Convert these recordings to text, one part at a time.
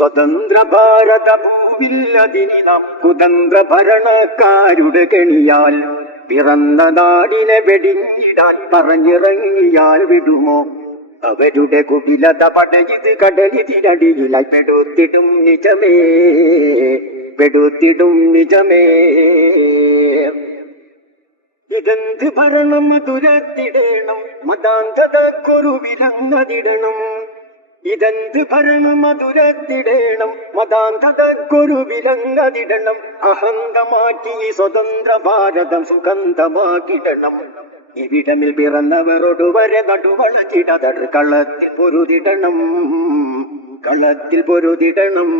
സ്വതന്ത്ര ഭാരത ഭൂവില്ലതിനി നാം കുതന്ത്ര ഭരണക്കാരുടെ കെണിയാൽ പിറന്ന നാടിനെ വെടിഞ്ഞിടാൻ പറഞ്ഞിറങ്ങിയാൽ വിടുമോ? അവരുടെ കുടിലത പടയിത് കടലിതിനടിയിലായി പെടുത്തിടും നിജമേ പെടുത്തിടും നിജമേ. ഇതെന്ത് ഭരണം? തുരത്തിടണം മതാന്തതക്കൊരു വിലങ്ങതിടണം ഇതെന്ത് ഭരണം മധുരത്തിടേണം മതാന്തതക്കൊരു വിലങ്ങതിടണം. അഹന്തമാക്കി സ്വതന്ത്ര ഭാരതം സുഗന്ധമാക്കിടണം. ഇവിടമിൽ പിറന്നവരോട് വരെ നടുവളച്ചിടതർ കളത്തിൽ പൊരുതിടണം. കളത്തിൽ പൊരുതിടണം.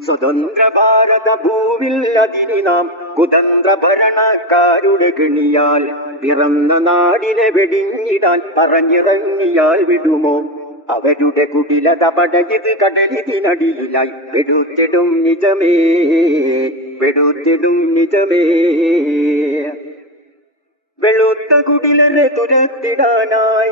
സ്വതന്ത്ര ഭാരത ഭൂവിൽ അതിനി നാം കുതന്ത്ര ഭരണക്കാരുടെ കിണിയാൽ പിറന്ന നാടിനെ വെടിഞ്ഞിടാൻ പറഞ്ഞിറങ്ങിയാൽ വിടുമോ? അവരുടെ കുടിലത പടയത് കടലിതിനടിയിലായി പെടുത്തിടും നിജമേ പെടുത്തിടും നിജമേ. വെളുത്ത കുടിലരെ തുരത്തിടാനായി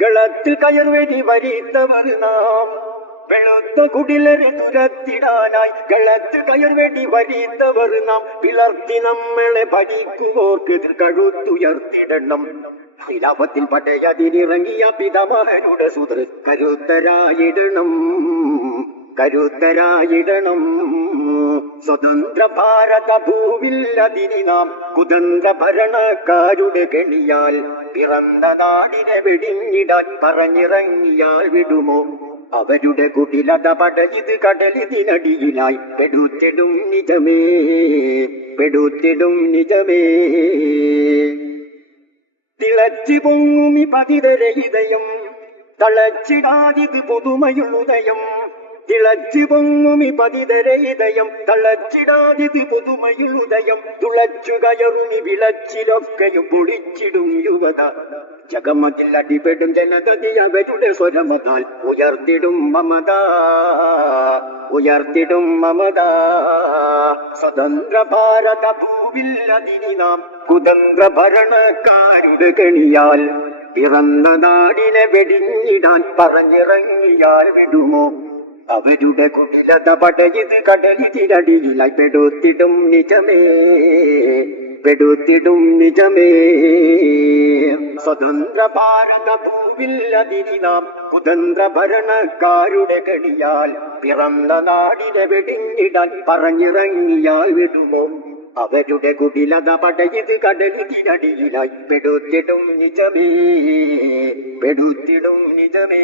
ഗളത്തിൽ കയർവെടി വരിത്തവർ നാം. വെളുത്ത കുടിലരെ തുരത്തിടാനായി ഗളത്തിൽ കയർവെടി വരിത്തവർ നാം. പിളർത്തി നമ്മളെ ഭരിക്കുവോർക്ക് എതിർ കഴുത്തുയർത്തിടണം. ഖിലാഫത്തിൽ പടയതിനിറങ്ങിയ പിതാമഹനുടെ സുതൃ കരുത്തരായിടണം. കരുത്തരായിടണം സ്വതന്ത്ര ഭാരത ഭൂവിൽ അതിനി നാം കുതന്ത്ര ഭരണക്കാരുടെ കെണിയാൽ പിറന്ന നാടിനെ വെടിഞ്ഞിടാൻ പറഞ്ഞിറങ്ങിയാൽ വിടുമോ? അവരുടെ കുടിലത പടയിത് കടലിതിനടിയിലായി പെടുത്തിടും നിജമേ പെടുത്തിടും നിജമേ. തിളച്ചു പൊങ്ങുമി പതിതര ഇതയം തളച്ചിടാതിത് പുതുമയുളുദയം തിളച്ചു പൊങ്ങുമി പതിതര ഇതയം തളച്ചിടാതിത് പുതുമയുളുദയം തുളച്ചു കയറുമി വിളച്ചിലൊക്കെയും പൊളിച്ചിടും യുവത ജഗമതിൽ അടിപെടും ജനതതി അവരുടെ സ്വരമതാൽ ഉയർത്തിടും മമത ഉയർത്തിടും മമത സ്വതന്ത്ര ഭാരത ഭൂവിൽ അതിനി നാം കുതന്ത്ര ഭരണക്കാരുടെ കെണിയാൽ പിറന്ന നാടിനെ വെടിഞ്ഞിടാൻ പറഞ്ഞിറങ്ങിയാൽ വിടുമോ? അവരുടെ കുടിലത പടയത് കടലിതിനടിയിലായി പെടുത്തിടും നിജമേ പെടുത്തിടും നിജമേ. സ്വതന്ത്ര ഭാരത ഭൂവിൽ അതിനി നാം കുതന്ത്ര ഭരണക്കാരുടെ കടിയാൽ പിറന്ന നാടിനെ വെടിഞ്ഞിടാൻ പറഞ്ഞിറങ്ങിയാൽ വിടുമോ? അവരുടെ കുടിലത പടയത് കടലിതിനടിയിലായി പെടുത്തിടും നിജമേ പെടുത്തിടും നിജമേ.